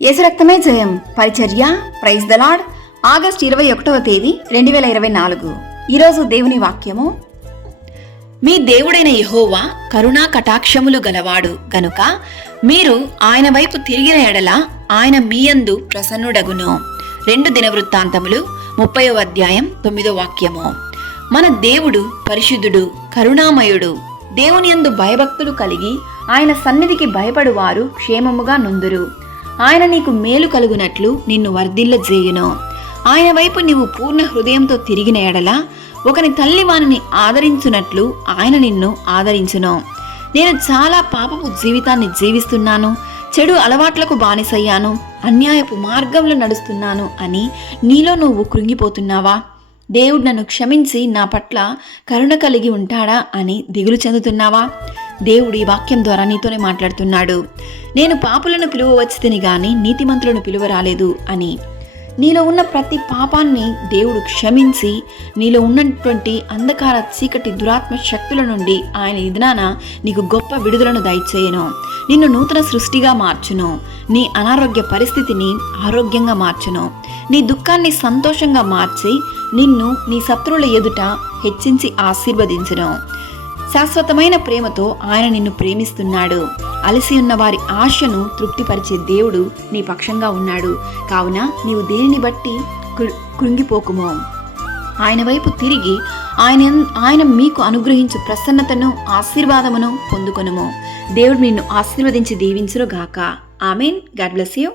యేసు రక్తమే జయం పరిచర్య ప్రైజ్ ద లార్డ్. ఆగస్టు 21వ తేదీ 2024. ఈరోజు దేవుని వాక్యము, మీ దేవుడైన యెహోవా కరుణా కటాక్షములు గలవాడు గనుక మీరు ఆయన వైపు తిరిగిన ఎడల ఆయన మీయందు ప్రసన్నుడగును. 2 దినవృత్తాంతములు 30వ అధ్యాయం 9వ వాక్యము. మన దేవుడు పరిశుద్ధుడు, కరుణామయుడు. దేవుని యందు భయభక్తులు కలిగి ఆయన సన్నిధికి భయపడువారు క్షేమముగా నుందురు. ఆయన నీకు మేలు కలుగునట్లు నిన్ను వర్ధిల్లజేయును. ఆయన వైపు నీవు పూర్ణ హృదయంతో తిరిగిన ఎడల ఒకని తల్లి వానిని ఆదరించునట్లు ఆయన నిన్ను ఆదరించును. నేను చాలా పాపపు జీవితాన్ని జీవిస్తున్నాను, చెడు అలవాట్లకు బానిసయ్యాను, అన్యాయపు మార్గంలో నడుస్తున్నాను అని నీలో నువ్వు కృంగిపోతున్నావా? దేవుడు నన్ను క్షమించి నా పట్ల కరుణ కలిగి ఉంటాడా అని దిగులు చెందుతున్నావా? దేవుడు ఈ వాక్యం ద్వారా నీతోనే మాట్లాడుతున్నాడు. నేను పాపులను పిలువవచ్చి తిని గాని నీతిమంతులను పిలువరాలేదు అని. నీలో ఉన్న ప్రతి పాపాన్ని దేవుడు క్షమించి నీలో ఉన్నటువంటి అంధకార చీకటి దురాత్మ శక్తుల నుండి ఆయన ఈ దినాన నీకు గొప్ప విడుదలను దయచేయను. నిన్ను నూతన సృష్టిగా మార్చును. నీ అనారోగ్య పరిస్థితిని ఆరోగ్యంగా మార్చును. నీ దుఃఖాన్ని సంతోషంగా మార్చి నిన్ను నీ శత్రువుల ఎదుట హెచ్చించి ఆశీర్వదించును. శాశ్వతమైన ప్రేమతో ఆయన నిన్ను ప్రేమిస్తున్నాడు. అలసి ఉన్న వారి ఆశను తృప్తిపరిచే దేవుడు నీ పక్షంగా ఉన్నాడు. కావున నీవు బట్టి కృంగిపోకుము. ఆయన వైపు తిరిగి ఆయన మీకు అనుగ్రహించు ప్రసన్నతను ఆశీర్వాదమును పొందుకొనుము. దేవుడు నిన్ను ఆశీర్వదించి దీవించును గాక. ఆమెన్. God bless you.